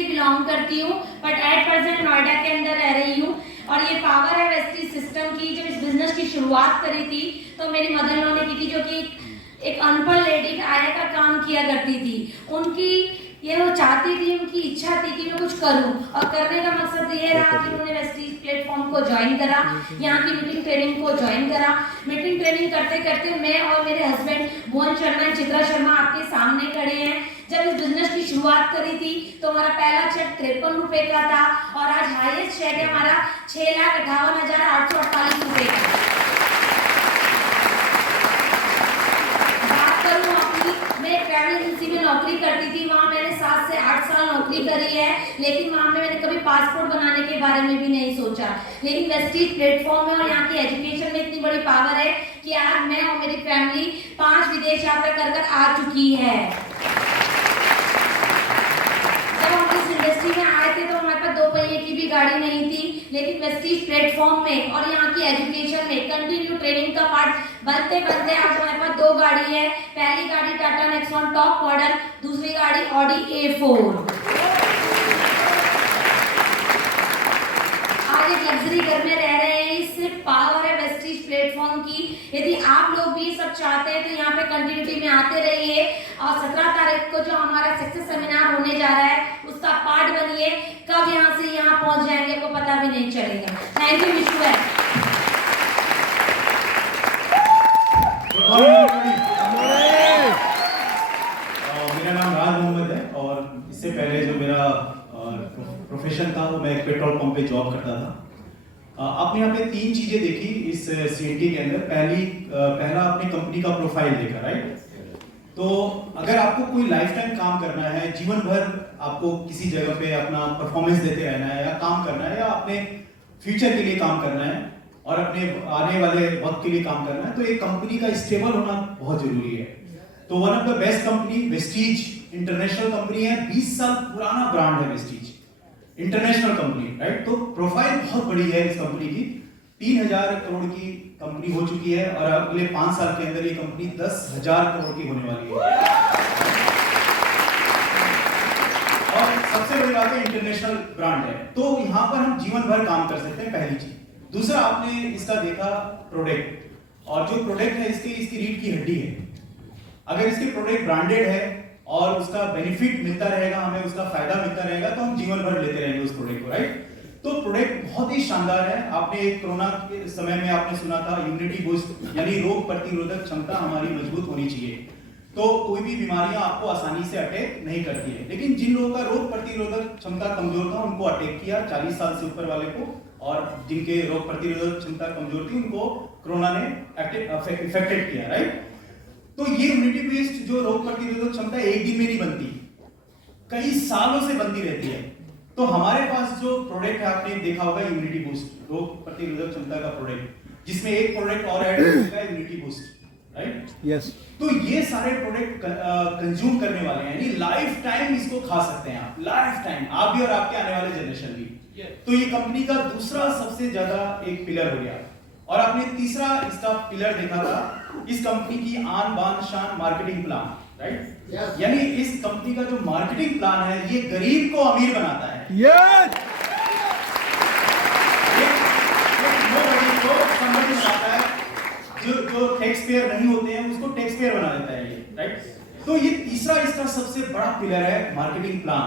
ही belong करती हूँ, but at present Noida के अंदर रह रही हूँ। और ये पावर है वेस्टीज सिस्टम की। जब इस बिजनेस की शुरुआत करी थी तो मेरी मदर इन लॉ ने की थी, जो कि एक अनपढ़ लेडी आया का काम किया करती थी। उनकी ये वो चाहती थी, उनकी इच्छा थी कि मैं कुछ करूं, और करने का मकसद ये रहा कि उन्होंने वेस्टीज प्लेटफॉर्म को ज्वाइन करा, यहाँ की मीटिंग ट्रेनिंग को ज्वाइन करा। मीटिंग ट्रेनिंग करते करते मैं और मेरे हस्बैंड भुवन शर्मा, चित्रा शर्मा आपके सामने खड़े हैं। जब इस बिजनेस की शुरुआत करी थी तो हमारा पहला चेक 53 रुपए का था, और आज हाईएस्ट चेक है हमारा 6,58,848 रुपए का। बात करूं अपनी, मैं ट्रैवल एजेंसी में नौकरी करती थी, वहां मैंने 7 से 8 साल नौकरी करी है, लेकिन वहां में मैंने कभी पासपोर्ट बनाने के बारे में भी नहीं सोचा। लेकिन वेस्टीज प्लेटफॉर्म है और यहाँ की एजुकेशन में इतनी बड़ी पावर है कि आज मैं और मेरी फैमिली 5 विदेश यात्रा कर कर आ चुकी है। जब हम इस इंडस्ट्री में आए थे तो हमारे पास 2 पहिए की भी गाड़ी नहीं थी, लेकिन वेस्टीज प्लेटफॉर्म में और यहाँ की एजुकेशन में कंटिन्यू ट्रेनिंग का पार्ट बनते बनते आज हमारे पास 2 गाड़ी है। पहली गाड़ी टाटा नेक्सॉन टॉप मॉडल, दूसरी गाड़ी ऑडी A4। आज एक लग्जरी घर में रह रहे हैं, सिर्फ पावर है वेस्टीज प्लेटफॉर्म की। यदि आप लोग भी सब चाहते हैं तो यहाँ पे कंटिन्यूटी में आते रहिए, और 17 तारीख को जो हमारा सक्सेस सेमिनार होने जा रहा है उसका पार्ट बनिए। कब यहाँ से यहाँ पहुंच जाएंगे आपको पता भी नहीं चलेगा। थैंक यू विशु है। मेरा नाम राज मोहम्मद है, और इससे पहले जो मेरा प्रोफेशन था वो मैं एक पेट्रोल पंप पे जॉब करता था। आपने यहाँ पे 3 चीजें देखी इस सीएनटी के अंदर। पहला आपने कंपनी का प्रोफाइल देखा, राइट? तो अगर आपको कोई लाइफ टाइम काम करना है, जीवन भर आपको किसी जगह पे अपना परफॉर्मेंस देते रहना है, या काम करना है, या अपने फ्यूचर के लिए काम करना है और अपने आने वाले वक्त के लिए काम करना है, तो एक कंपनी का स्टेबल होना बहुत जरूरी है। तो one of the best company Vestige international company है, 20 साल पुराना ब्रांड है वेस्टीज इंटरनेशनल कंपनी, राइट? तो प्रोफाइल बहुत बड़ी है इस कंपनी की। 3,000 करोड़ की कंपनी हो चुकी है, और अगले 5 साल के अंदर ये कंपनी 10,000 करोड़ की होने वाली है। और सबसे बड़ी बात है इंटरनेशनल ब्रांड है, तो यहाँ पर हम जीवन भर काम कर सकते हैं, पहली चीज। दूसरा, आपने इसका देखा प्रोडक्ट, और जो प्रोडक्ट है इसकी रीढ़ की हड्डी है। अगर इसके प्रोडक्ट ब्रांडेड है और उसका बेनिफिट मिलता रहेगा, हमें उसका फायदा मिलता रहेगा, तो हम जीवन भर लेते रहेंगे उस प्रोडक्ट को, राइट? तो प्रोडक्ट बहुत ही शानदार है। आपने कोरोना के समय में आपने सुना था इम्यूनिटी बूस्ट, यानी रोग प्रतिरोधक क्षमता हमारी मजबूत होनी चाहिए, तो कोई भी बीमारियां आपको आसानी से अटैक नहीं करती है। लेकिन जिन लोगों का रोग प्रतिरोधक क्षमता कमजोर था उनको अटैक किया, 40 साल से ऊपर वाले को, और जिनके रोग प्रतिरोधक क्षमता कमजोर थी उनको कोरोना ने इफेक्टेड किया, राइट? तो ये इम्यूनिटी बेस्ड जो रोग प्रतिरोधक क्षमता एक दिन में नहीं बनती, कई सालों से बनती रहती है। तो हमारे पास जो प्रोडक्ट है, आपने देखा होगा इम्यूनिटी बूस्ट, रोग प्रतिरोधक क्षमता का प्रोडक्ट, जिसमें एक प्रोडक्ट और ऐड होगा इम्यूनिटी बूस्ट, राइट? यस। तो ये सारे प्रोडक्ट कंज्यूम करने वाले हैं, यानी लाइफ टाइम इसको खा सकते हैं आप, लाइफ टाइम, आप भी और आपके आने वाले जनरेशन भी। तो ये कंपनी का दूसरा सबसे ज्यादा एक पिलर हो गया। और आपने तीसरा इसका पिलर देखा था, इस कंपनी की आन बान शान मार्केटिंग प्लान, राइट? यानी इस कंपनी का जो मार्केटिंग प्लान है, ये गरीब को अमीर बनाता है। यस। जो टैक्स पेयर नहीं होते हैं उसको टैक्स पेयर बना देता है ये, राइट? तो ये तीसरा इसका सबसे बड़ा पिलर है, मार्केटिंग प्लान।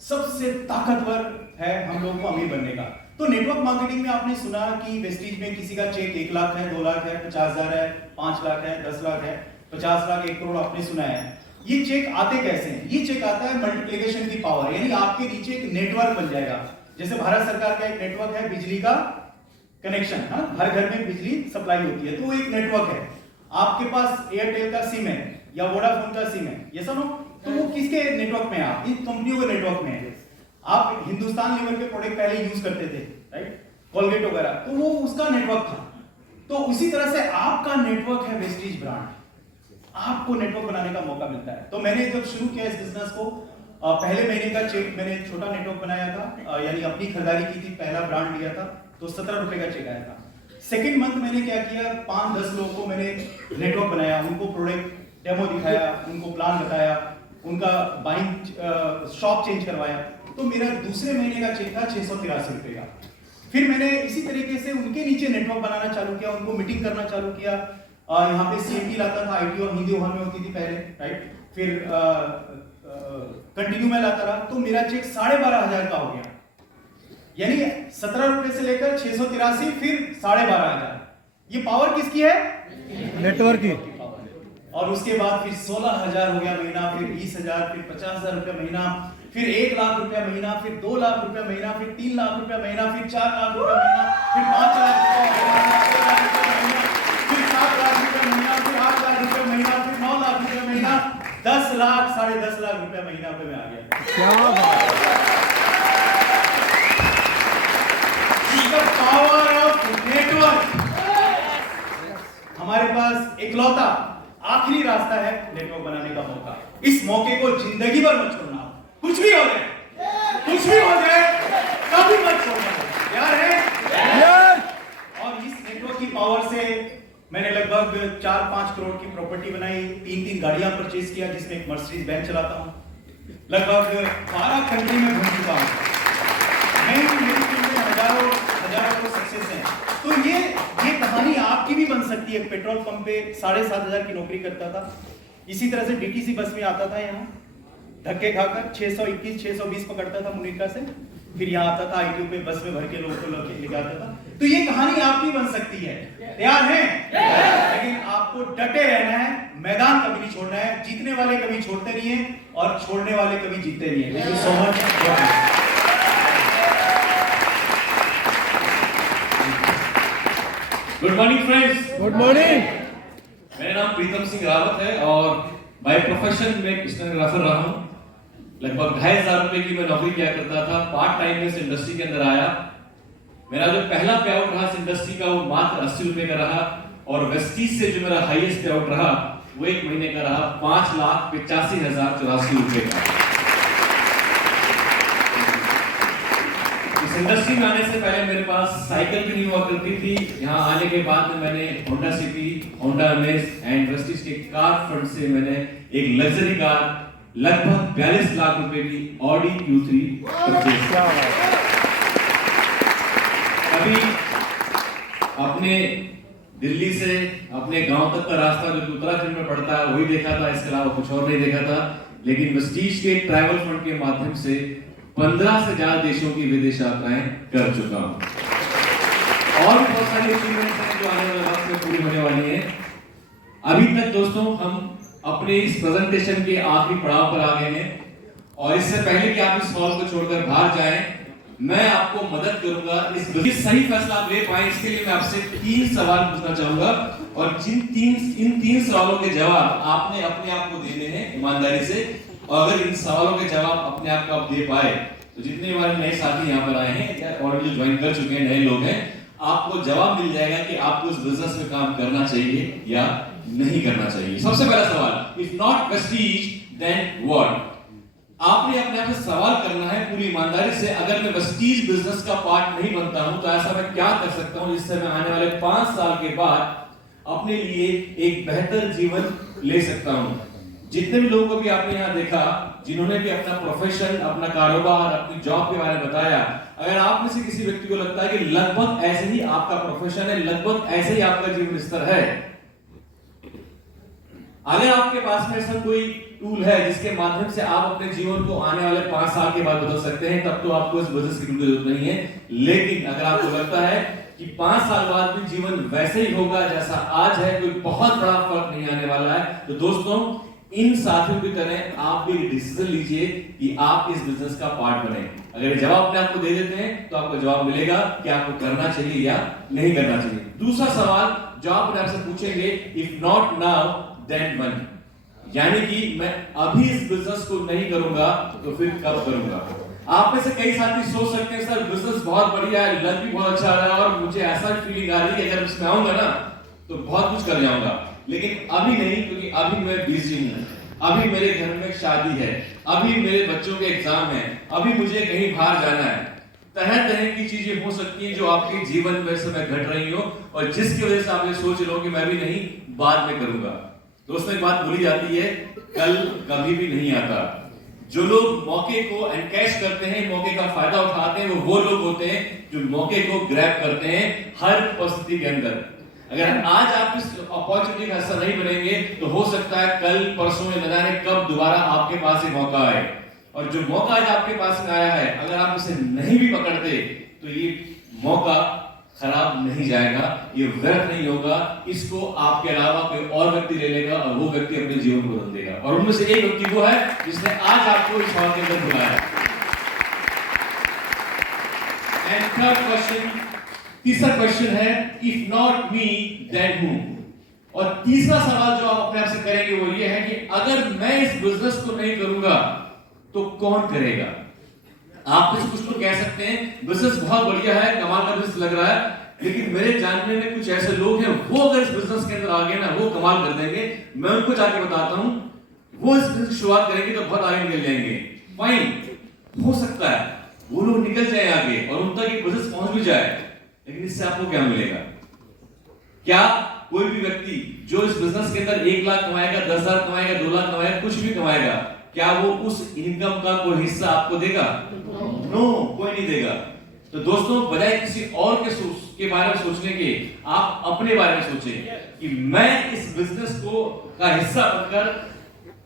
सबसे ताकतवर है हम लोगों को अमीर बनने का। तो नेटवर्क मार्केटिंग में आपने सुना कि वेस्टीज में किसी का चेक 1 लाख है, 2 लाख है, 50,000 है, 5 लाख है, 10 लाख है, 50 लाख, 1 करोड़ आपने सुना है। ये चेक आते कैसे हैं? ये चेक आता है मल्टीप्लिकेशन की पावर, यानी आपके नीचे एक नेटवर्क बन जाएगा। जैसे भारत सरकार का एक नेटवर्क है बिजली का कनेक्शन, हर घर में बिजली सप्लाई होती है, तो वो एक नेटवर्क है। आपके पास एयरटेल का सिम है या वोडाफोन का सिम है, ये सब, तो वो किसके नेटवर्क में है? आप इन कंपनियों के नेटवर्क में है। आप हिंदुस्तान लीवर के प्रोडक्ट पहले यूज करते थे, राइट? कोलगेट वगैरह, तो वो उसका नेटवर्क था। तो उसी तरह से आपका नेटवर्क है वेस्टीज ब्रांड, आपको नेटवर्क बनाने का मौका मिलता है। तो मैंने जब शुरू किया इस बिजनेस को, पहले महीने का चेक मैंने छोटा नेटवर्क बनाया था, यानी अपनी खरीदारी की थी, पहला ब्रांड लिया था, तो 17 रुपए का चेक आया था। सेकंड मंथ मैंने क्या किया, 5-10 लोगों को मैंने नेटवर्क बनाया, उनको प्रोडक्ट डेमो दिखाया, उनको प्लान बताया, उनका बाइंग शॉप चेंज करवाया, तो मेरा दूसरे महीने का चेक था 683 रुपए का। फिर मैंने इसी तरीके से उनके नीचे नेटवर्क बनाना चालू किया, उनको मीटिंग करना चालू किया। यहाँ पे सीएमटी लाता था, आईटी और हिंदी हॉल में होती थी पहले, राइट। फिर कंटिन्यू में लाता रहा, तो मेरा चेक 12,500 का हो गया। यानी 17 रुपए से लेकर 683, फिर 12,500। ये पावर किसकी है? नेटवर्क की। और उसके बाद फिर 16,000 हो गया महीना, फिर 20,000, फिर 50,000 रुपया महीना, फिर 1 लाख रुपया महीना, फिर 2 लाख रुपया महीना, फिर 3 लाख रुपया महीना, फिर 4 लाख रुपया महीना, फिर 5 लाख रुपया महीना, फिर 7 लाख रुपया महीना, फिर 8 लाख रुपया महीना, फिर 9 लाख रुपया महीना, 10 लाख, 10.5 लाख रुपया महीना पे मैं आ गया। क्या बात! Power of network. हमारे पास इकलौता आखिरी रास्ता है नेटवर्क बनाने का मौका। इस मौके को जिंदगी भर मत छोड़ना। कुछ भी हो जाए, कुछ भी हो जाए, कभी मत छोड़ना। यार है? और इस नेटवर्क की पावर से मैंने लगभग 4-5 करोड़ की प्रॉपर्टी बनाई, 3-3 गाड़ियां परचेज किया, जिसमें एक मर्सिडीज बेंज चलाता हूं। लगभग 12 कंट्री में घूम चुका हूं। मेरी फील्ड में हजारों को सक्सेस है। तो ये कहानी आपकी भी बन सकती है। पेट्रोल पंप पे 7,500 की नौकरी करता था, इसी तरह से डीटीसी बस में आता था, यहाँ धक्के खाकर 621 620 पकड़ता था मुनिका से, फिर यहाँ आता था आईटीओ पे, बस में भर के लोगों को लेकर आता था। तो ये कहानी आपकी बन सकती है। तैयार हैं? लेकिन आपको डटे रहना है, मैदान कभी नहीं छोड़ना है। जीतने वाले कभी छोड़ते नहीं है और छोड़ने वाले कभी जीतते नहीं है। Thank you so much. Good morning friends. Good morning. मेरा नाम प्रीतम सिंह रावत है और बाय प्रोफेशन में स्टेनोग्राफर रहा हूँ। लगभग 2,500 रुपए की मैं नौकरी किया करता था। पार्ट टाइम में इस इंडस्ट्री के अंदर आया। मेरा जो पहला पे आउट रहा इस इंडस्ट्री का वो मात्र 80 रुपए का रहा, और वेस्टीज से जो मेरा हाईएस्ट पे आउट रहा वो एक महीने का रहा 5,85,084 रुपए का। इस इंडस्ट्री में आने से पहले मेरे पास साइकिल भी नहीं हुआ करती थी। यहाँ आने के बाद में मैंने Honda city, Honda amaze and Vestige के कार फंड से मैंने एक लग्जरी कार लगभग 42 लाख रुपए की ऑडी Q3 परचेज की। अभी अपने दिल्ली से अपने गांव तक का रास्ता जो उत्तराखंड में पड़ता है वही देखा था, इसके अलावा कुछ और नहीं देखा था। लेकिन वेस्टीज के ट्रैवल फंड के माध्यम से 15 से ज्यादा देशों की विदेश यात्राएं कर चुका हूं। और भी बहुत सारी अचीवमेंट्स हैं जो आने वाले वक्त में पूरी होने वाली हैं। अभी तक दोस्तों हम अपने इस प्रेजेंटेशन के आखिरी पड़ाव पर आ गए हैं, और इससे पहले कि आप इस हॉल को छोड़कर बाहर जाएं, मैं आपको मदद करूंगा इस सही फैसला आप ले पाए इसके लिए मैं आपसे 3 सवाल पूछना चाहूंगा, और इन 3 सवालों के जवाब आपने अपने आप को देने हैं ईमानदारी से। और अगर इन सवालों के जवाब अपने आप को आप दे पाए तो जितने हमारे नए साथी यहाँ पर आए हैं या ऑलरेडी ज्वाइन कर चुके हैं नए लोग हैं, आपको जवाब मिल जाएगा कि आपको इस बिजनेस में काम करना चाहिए या नहीं करना चाहिए। सबसे पहला सवाल, इफ नॉट वेस्टीज देन व्हाट? आपने अपने आप से सवाल करना है पूरी ईमानदारी से, अगर मैं वेस्टीज बिजनेस का पार्ट नहीं बनता हूं तो ऐसा मैं क्या कर सकता हूं जिससे मैं आने वाले 5 साल के बाद अपने लिए एक बेहतर जीवन ले सकता हूं। जितने भी लोगों को भी आपने यहाँ देखा, जिन्होंने भी अपना प्रोफेशन, अपना कारोबार, अपनी जॉब के बारे में बताया, अगर आप में से किसी व्यक्ति को लगता है कि लगभग ऐसे ही आपका प्रोफेशन है, लगभग ऐसे ही आपका जीवन स्तर है, अगर आपके पास में ऐसा कोई टूल है जिसके माध्यम से आप अपने जीवन को आने वाले 5 साल के बाद बदल सकते हैं, तब तो आपको इस बिजनेस की जरूरत नहीं है। लेकिन अगर आपको लगता है कि 5 साल बाद भी जीवन वैसे ही होगा जैसा आज है, कोई बहुत बड़ा फर्क नहीं आने वाला है, तो दोस्तों इन साथियों की तरह आप भी डिसीजन लीजिए कि आप इस बिजनेस का पार्ट बने। अगर जवाब अपने आपको दे देते हैं तो आपको जवाब मिलेगा कि आपको करना चाहिए या नहीं करना चाहिए। दूसरा सवाल जो आप अपने आप से पूछेंगे, if not now then when, यानी कि मैं अभी इस बिजनेस को नहीं करूंगा तो फिर कब करूंगा। आप में से कई साथी सोच सकते हैं सर बिजनेस बहुत बढ़िया है, लग भी बहुत अच्छा आ रहा है और मुझे ऐसा फीलिंग आ रही है कि अगर इसमें आऊंगा ना तो बहुत कुछ कर जाऊंगा, लेकिन अभी नहीं, क्योंकि अभी मैं बिजी हूं, अभी मेरे घर में शादी है, अभी मेरे बच्चों के एग्जाम है, अभी मुझे कहीं बाहर जाना है। तरह तरह की चीजें हो सकती हैं जो आपके जीवन में समय घट रही हो और जिसकी वजह से आप ये सोच रहे हो कि मैं भी नहीं बाद में करूंगा। दोस्तों एक बात बोली जाती है, कल कभी भी नहीं आता। जो लोग मौके को एनकैश करते हैं, मौके का फायदा उठाते हैं, वो लोग होते हैं जो मौके को ग्रैब करते हैं हर परिस्थिति के अंदर। अगर आज आप इस अपॉर्चुनिटी का हिस्सा नहीं बनेंगे तो हो सकता है कल परसों या न जाने कब दोबारा आपके पास ये मौका आए। और जो मौका आज आपके पास में आया है, अगर आप इसे नहीं भी पकड़ते तो ये मौका खराब नहीं जाएगा, ये व्यर्थ नहीं होगा। इसको आपके अलावा कोई और व्यक्ति ले लेगा और वो व्यक्ति अपने जीवन को बदल देगा। और उनमें से एक व्यक्ति वो है जिसने आज आपको इस हॉल के अंदर बुलाया। एंड थर्ड क्वेश्चन, तीसरा क्वेश्चन है, if not me then who. और तीसरा सवाल जो आप अपने आप से करेंगे वो ये है कि अगर मैं इस बिजनेस को नहीं करूंगा तो कौन करेगा। आप में से कुछ लोग कह सकते हैं बिजनेस बहुत बढ़िया है, कमाल का बिजनेस लग रहा है, लेकिन मेरे जानने में कुछ ऐसे लोग हैं वो अगर इस बिजनेस के अंदर आ गए ना, वो कमाल कर देंगे। मैं उनको जाके बताता हूं, वो इस बिजनेस की शुरुआत करेंगे तो बहुत आगे निकल जाएंगे। फाइन, हो सकता है वो लोग निकल जाए आगे और उन तक ये बिजनेस पहुंच भी जाए, लेकिन इससे आपको क्या मिलेगा? क्या कोई भी व्यक्ति जो इस बिजनेस के अंदर 1 लाख कमाएगा, 10,000 कमाएगा, 2 लाख कमाएगा, कुछ भी कमाएगा, क्या वो उस इनकम का कोई हिस्सा आपको देगा? नो, कोई नहीं देगा। तो दोस्तों, बजाय किसी और के बारे में सोचने के, आप अपने बारे में सोचें कि मैं इस बिजनेस को का हिस्सा बनकर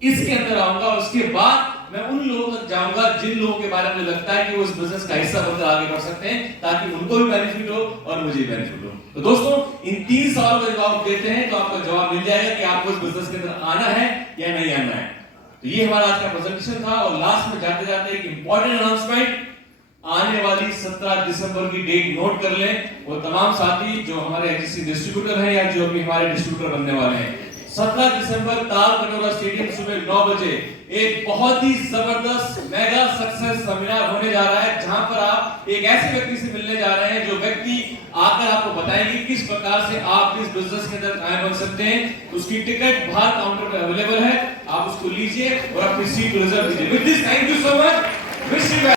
इसके अंदर आऊंगा और उसके बाद मैं उन लोगों तक जाऊंगा जिन लोगों के बारे में लगता है कि वो इस बिजनेस का हिस्सा बनकर आगे बढ़ सकते हैं, ताकि उनको भी बेनिफिट हो और मुझे बेनिफिट हो। तो दोस्तों, इन 3 सवालों का जवाब देते हैं तो आपका जवाब मिल जाएगा कि आपको इस बिजनेस के अंदर आना है या नहीं आना है। तो ये हमारा आज का प्रेजेंटेशन था। और लास्ट में जाते जाते एक इंपॉर्टेंट अनाउंसमेंट, आने वाली 17 दिसंबर की डेट नोट कर लें। वो तमाम साथी जो हमारे एग्जिस्टिंग डिस्ट्रीब्यूटर हैं या जो अभी हमारे डिस्ट्रीब्यूटर बनने वाले हैं, 17 दिसंबर ताल कटोरा स्टेडियम सुबह 9 बजे एक बहुत ही जबरदस्त मेगा सक्सेस सेमिनार होने जा रहा है, जहां पर आप एक ऐसे व्यक्ति से मिलने जा रहे हैं जो व्यक्ति आकर आपको बताएंगे किस प्रकार से आप इस बिजनेस के अंदर कायम बन सकते हैं। उसकी टिकट बाहर काउंटर पर अवेलेबल है, आप उसको लीजिए और अपनी सीट रिजर्व कीजिए। With this, thank you so much.